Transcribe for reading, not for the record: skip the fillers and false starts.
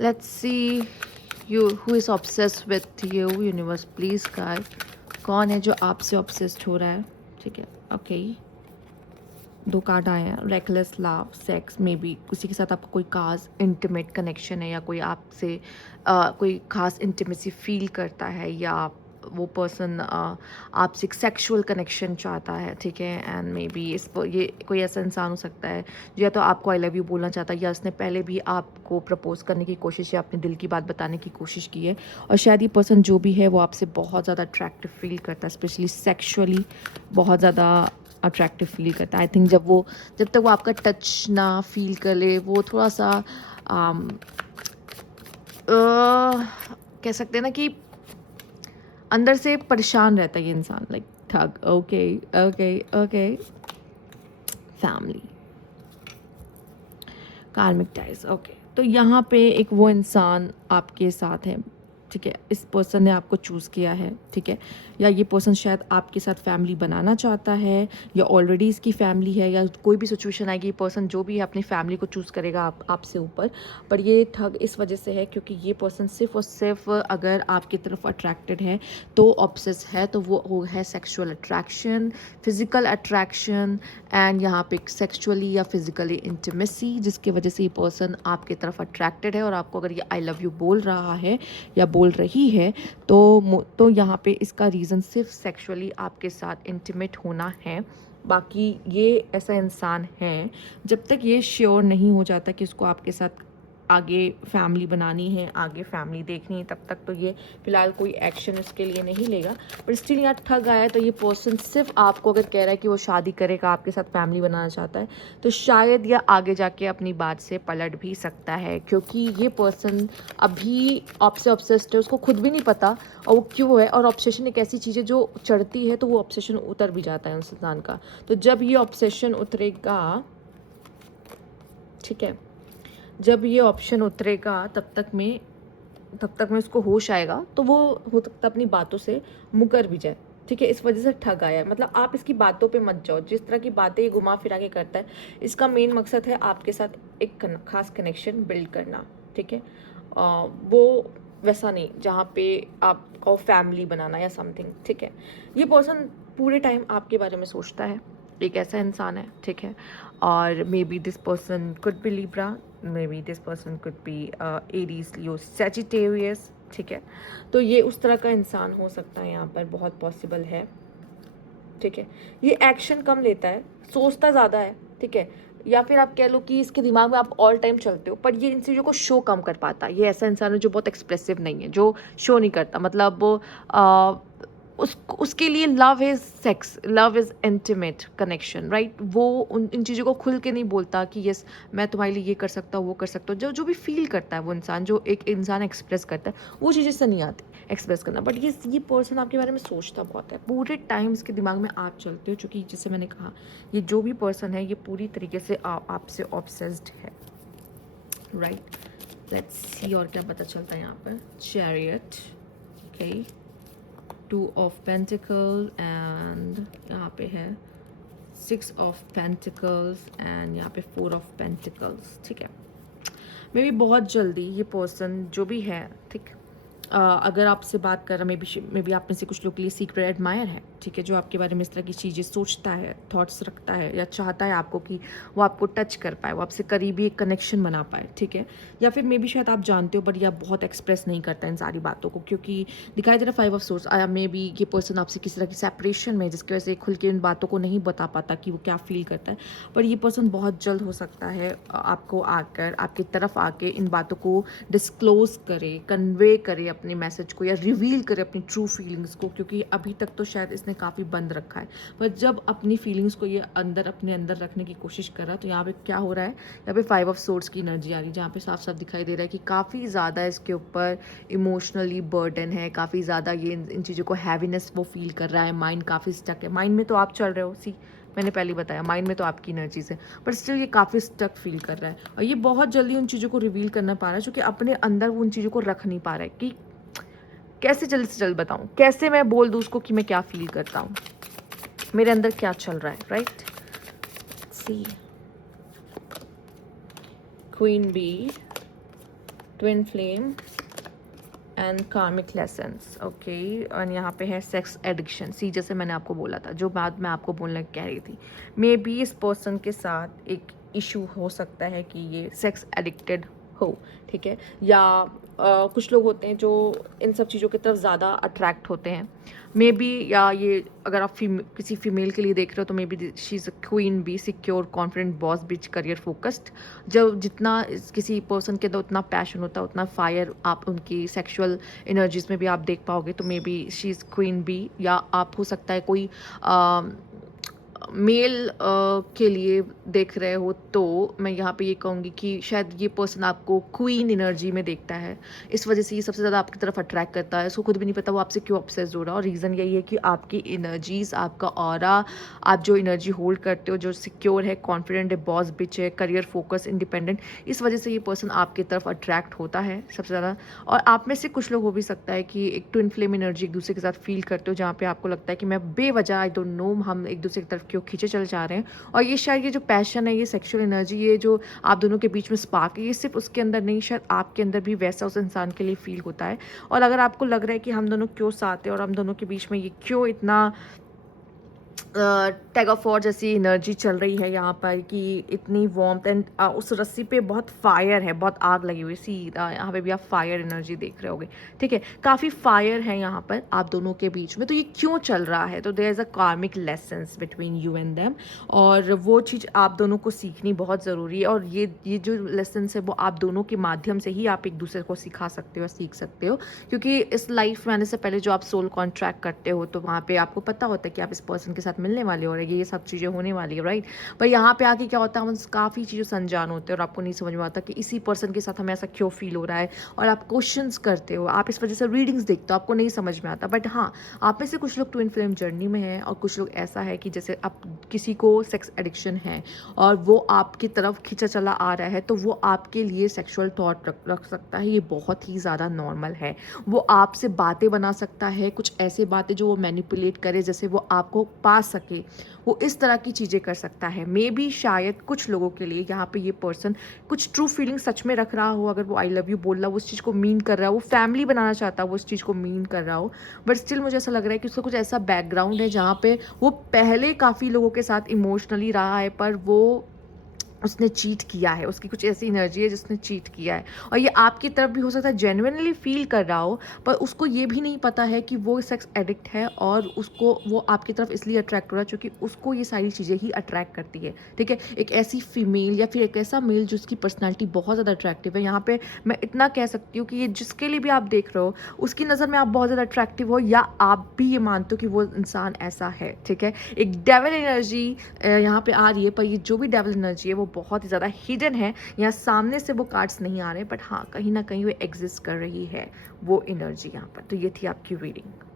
Let's see you who is obsessed with you, universe please guide. कौन है जो आपसे ऑब्सेस्ड हो रहा है? ठीक है, ओके। दो कार्ड आए हैं, reckless love, sex, may be किसी के साथ आपका कोई खास इंटीमेट कनेक्शन है, या कोई आपसे कोई खास इंटीमेसी फील करता है, या वो पर्सन आपसे एक सेक्सुअल कनेक्शन चाहता है, ठीक है। एंड मे बी ये कोई ऐसा इंसान हो सकता है जो या तो आपको आई लव यू बोलना चाहता है, या उसने पहले भी आपको प्रपोज करने की कोशिश या अपने दिल की बात बताने की कोशिश की है। और शायद ये पर्सन जो भी है वो आपसे बहुत ज़्यादा अट्रैक्टिव फील करता है, स्पेशली सेक्शुअली बहुत ज़्यादा अट्रैक्टिव फील करता है। आई थिंक जब तक वो आपका टच ना फील कर ले, वो थोड़ा सा कह सकते हैं ना कि अंदर से परेशान रहता है ये इंसान, लाइक ठग। ओके ओके ओके, फैमिली, कार्मिक टाइज। ओके, तो यहाँ पे एक वो इंसान आपके साथ है, ठीक है। इस पर्सन ने आपको चूज़ किया है, ठीक है। या ये पर्सन शायद आपके साथ फैमिली बनाना चाहता है, या ऑलरेडी इसकी फैमिली है, या कोई भी सिचुएशन आएगी, ये पर्सन जो भी है अपनी फैमिली को चूज़ करेगा आपसे ऊपर। पर ये ठग इस वजह से है क्योंकि ये पर्सन सिर्फ और सिर्फ अगर आपकी तरफ अट्रैक्टेड है तो ऑब्सेस है, तो वो है sexual attraction, physical attraction, and यहाँ पे सेक्सुअली या फिजिकली इंटीमेसी, जिसकी वजह से ये पर्सन आपकी तरफ अट्रैक्टेड है। और आपको अगर ये आई लव यू बोल रहा है या बोल रही है तो यहाँ पे इसका रीज़न सिर्फ सेक्सुअली आपके साथ इंटीमेट होना है। बाकी ये ऐसा इंसान है, जब तक ये श्योर नहीं हो जाता कि उसको आपके साथ आगे फैमिली बनानी है, आगे फैमिली देखनी है, तब तक तो ये फिलहाल कोई एक्शन इसके लिए नहीं लेगा। पर स्टिल यहाँ ठग आया है, तो ये पर्सन सिर्फ आपको अगर कह रहा है कि वो शादी करेगा, आपके साथ फैमिली बनाना चाहता है, तो शायद यह आगे जाके अपनी बात से पलट भी सकता है, क्योंकि ये पर्सन अभी आपसे ऑब्सेस्ड है, उसको खुद भी नहीं पता और वो क्यों है। और ऑब्सेशन एक ऐसी चीज़ है जो चढ़ती है तो वो ऑब्सेशन उतर भी जाता है उस इंसान का। तो जब ये ऑब्सेशन उतरेगा, ठीक है, जब ये ऑप्शन उतरेगा तब तक में उसको होश आएगा, तो वो हो सकता है अपनी बातों से मुकर भी जाए, ठीक है। इस वजह से ठग आया है। मतलब आप इसकी बातों पे मत जाओ, जिस तरह की बातें ये घुमा फिरा के करता है, इसका मेन मकसद है आपके साथ एक खास कनेक्शन बिल्ड करना, ठीक है। वो वैसा नहीं जहाँ पे आपको फैमिली बनाना या समथिंग, ठीक है। ये पर्सन पूरे टाइम आपके बारे में सोचता है, एक ऐसा इंसान है, ठीक है। और may be this person could be Libra, may be this person could be Aries, Leo, Sagittarius, ठीक है। तो ये उस तरह का इंसान हो सकता है, यहाँ पर बहुत पॉसिबल है, ठीक है। ये एक्शन कम लेता है, सोचता ज़्यादा है, ठीक है। या फिर आप कह लो कि इसके दिमाग में आप ऑल टाइम चलते हो, पर ये इन चीज़ों को शो कम कर पाता है। ये ऐसा इंसान है जो बहुत एक्सप्रेसिव नहीं है, जो शो नहीं करता। मतलब उसके लिए love is sex, love is intimate connection, right. वो इन चीज़ों को खुल के नहीं बोलता कि यस मैं तुम्हारे लिए ये कर सकता हूँ, वो कर सकता हूँ। जो जो भी फील करता है वो इंसान, जो एक इंसान एक्सप्रेस करता है, वो चीज़ें से नहीं आती एक्सप्रेस करना। बट ये पर्सन आपके बारे में सोचता बहुत है, पूरे टाइम इसके दिमाग में आप चलते हो, क्योंकि जैसे मैंने कहा ये जो भी पर्सन है ये पूरी तरीके से आपसे ऑब्सेस्ड है, राइट। लेट्स सी और क्या पता चलता है यहाँ पर। Chariot, okay, 2 of pentacle, and यहाँ पे है 6 ऑफ पेंटिकल्स, एंड यहाँ पे 4 ऑफ पेंटिकल्स, ठीक है। मे बी बहुत जल्दी ये पर्सन जो भी है, ठीक, अगर आपसे बात कर रहा, मे बी आप में से कुछ लोग के लिए सीक्रेट एडमायर है, ठीक है, जो आपके बारे में इस तरह की चीज़ें सोचता है, थॉट्स रखता है, या चाहता है आपको कि वो आपको टच कर पाए, वो आपसे करीबी एक कनेक्शन बना पाए, ठीक है। या फिर मे बी शायद आप जानते हो, बट यह बहुत एक्सप्रेस नहीं करता इन सारी बातों को, क्योंकि दिखाई दे रहा 5 ऑफ सोर्स आया। मे बी ये पर्सन आपसे किसी तरह की सेपरेशन में, जिसकी वजह से खुल के इन बातों को नहीं बता पाता कि वो क्या फील करता है। पर ये पर्सन बहुत जल्द हो सकता है आपको आकर, आपकी तरफ आके इन बातों को डिस्क्लोज करे, कन्वे करे अपने मैसेज को, या रिवील करे अपनी ट्रू फीलिंग्स को, क्योंकि अभी तक तो शायद इसने काफ़ी बंद रखा है। पर जब अपनी फीलिंग्स को ये अपने अंदर रखने की कोशिश कर रहा है, तो यहाँ पे क्या हो रहा है, यहाँ पे 5 ऑफ सोर्ड्स की एनर्जी आ रही है, जहाँ पे साफ साफ दिखाई दे रहा है कि काफ़ी ज़्यादा इसके ऊपर इमोशनली बर्डन है, काफ़ी ज़्यादा ये इन चीज़ों को हैवीनेस वो फील कर रहा है। माइंड काफ़ी स्टक है, माइंड में तो आप चल रहे हो, सी मैंने पहले बताया माइंड में तो आपकी एनर्जीज है, पर स्टिल ये काफ़ी स्टक फील कर रहा है। और ये बहुत जल्दी उन चीज़ों को रिवील करना पा रहा है, जो कि अपने अंदर वो उन चीज़ों को रख नहीं पा रहा है कि कैसे जल्द से जल्द बताऊँ, कैसे मैं बोल दूँ उसको कि मैं क्या फील करता हूँ, मेरे अंदर क्या चल रहा है, right. See queen bee, twin flame and karmic lessons, okay. और यहाँ पे है सेक्स एडिक्शन, सी जैसे मैंने आपको बोला था, जो बात मैं आपको बोलने कह रही थी, मे बी इस पर्सन के साथ एक इशू हो सकता है कि ये सेक्स एडिक्टेड हो, ठीक है। या कुछ लोग होते हैं जो इन सब चीज़ों की तरफ ज़्यादा अट्रैक्ट होते हैं, मे बी। या ये अगर आप किसी फीमेल के लिए देख रहे हो तो maybe she is a queen bee, secure, confident, boss bitch, career focused. जब जितना किसी पर्सन के अंदर उतना पैशन होता है, उतना फायर आप उनकी सेक्सुअल एनर्जीज में भी आप देख पाओगे। तो maybe she is queen bee. या आप हो सकता है कोई मेल के लिए देख रहे हो, तो मैं यहाँ पे ये कहूँगी कि शायद ये पर्सन आपको क्वीन एनर्जी में देखता है, इस वजह से ये सबसे ज़्यादा आपकी तरफ अट्रैक्ट करता है। उसको खुद भी नहीं पता वो आपसे क्यों ऑब्सेस्ड हो रहा है, और रीज़न यही है कि आपकी एनर्जीज, आपका ऑरा, आप जो एनर्जी होल्ड करते हो, जो सिक्योर है, कॉन्फिडेंट है, बॉस बिच है, करियर फोकस, इंडिपेंडेंट, इस वजह से ये पर्सन आपकी तरफ अट्रैक्ट होता है सबसे ज़्यादा। और आप में से कुछ लोग हो भी सकता है कि एक ट्विन फ्लेम एनर्जी एक दूसरे के साथ फील करते हो, जहाँ पे आपको लगता है कि मैं बेवजह, आई डोंट नो, हम एक दूसरे की तरफ क्यों खींचे चल जा रहे हैं। और ये शायद ये जो पैशन है, ये सेक्सुअल एनर्जी, ये जो आप दोनों के बीच में स्पार्क है, ये सिर्फ उसके अंदर नहीं, शायद आपके अंदर भी वैसा उस इंसान के लिए फील होता है। और अगर आपको लग रहा है कि हम दोनों क्यों साथ हैं और हम दोनों के बीच में ये क्यों इतना टैग ऑफ वॉर जैसी एनर्जी चल रही है यहाँ पर, कि इतनी वार्मथ एंड उस रस्सी पे बहुत फायर है, बहुत आग लगी हुई, सीधा यहाँ पे भी आप फायर एनर्जी देख रहे होगे, ठीक है। काफ़ी फायर है यहाँ पर आप दोनों के बीच में। तो ये क्यों चल रहा है? तो देयर इज़ अ कार्मिक lessons between you and them, और वो चीज़ आप दोनों को सीखनी बहुत ज़रूरी है। और ये जो लेसन्स है वो आप दोनों के माध्यम से ही आप एक दूसरे को सिखा सकते हो, सीख सकते हो। क्योंकि इस लाइफ में आने से पहले जो आप सोल कॉन्ट्रैक्ट करते हो, तो वहाँ पे आपको पता होता है कि आप इस पर्सन के साथ मिलने वाले हो, ये सब चीज़ें होने वाली है, राइट। पर यहाँ पे आके क्या होता है, हम काफ़ी चीज़ों से अनजान होते हैं और आपको नहीं समझ में आता कि इसी पर्सन के साथ हमें ऐसा क्यों फील हो रहा है। और आप क्वेश्चंस करते हो, आप इस वजह से रीडिंग्स देखते हो, आपको नहीं समझ में आता। बट हाँ, आप में से कुछ लोग ट्विन फ्लेम जर्नी में हैं, और कुछ लोग ऐसा है कि जैसे आप किसी को सेक्स एडिक्शन है और वो आपकी तरफ खींचा चला आ रहा है, तो वो आपके लिए सेक्सुअल थॉट रख सकता है। ये बहुत ही ज़्यादा नॉर्मल है। वो आपसे बातें बना सकता है, कुछ ऐसी बातें जो वो मैनिपुलेट करे, जैसे वो आपको पा सके, वो इस तरह की चीज़ें कर सकता है। मे बी शायद कुछ लोगों के लिए यहाँ पे ये पर्सन कुछ ट्रू फीलिंग सच में रख रहा हो। अगर वो आई लव यू बोल रहा हो, वो उस चीज़ को मीन कर रहा हो, वो फैमिली बनाना चाहता है, वो उस चीज़ को मीन कर रहा हो। बट स्टिल मुझे ऐसा लग रहा है कि उसका कुछ ऐसा बैकग्राउंड है जहाँ पे वो पहले काफ़ी लोगों के साथ इमोशनली रहा है, पर वो उसने चीट किया है, उसकी कुछ ऐसी एनर्जी है जिसने चीट किया है। और ये आपकी तरफ भी हो सकता है जेन्युइनली फील कर रहा हो, पर उसको ये भी नहीं पता है कि वो सेक्स एडिक्ट है, और उसको वो आपकी तरफ इसलिए अट्रैक्ट हो रहा है क्योंकि उसको ये सारी चीज़ें ही अट्रैक्ट करती है, ठीक है। एक ऐसी फीमेल या फिर एक ऐसा मेल जिसकी पर्सनैलिटी बहुत ज़्यादा अट्रैक्टिव है। यहाँ पे मैं इतना कह सकती हूँ कि ये जिसके लिए भी आप देख रहे हो, उसकी नज़र में आप बहुत ज़्यादा अट्रैक्टिव हो, या आप भी ये मानते हो कि वो इंसान ऐसा है, ठीक है। एक डेविल एनर्जी यहाँ पे आ रही है, पर ये जो भी डेविल एनर्जी है वो बहुत ही ज़्यादा हिडन है। यहाँ सामने से वो कार्ड्स नहीं आ रहे, बट हाँ, कहीं ना कहीं वो एग्जिस्ट कर रही है वो एनर्जी यहाँ पर। तो ये थी आपकी रीडिंग।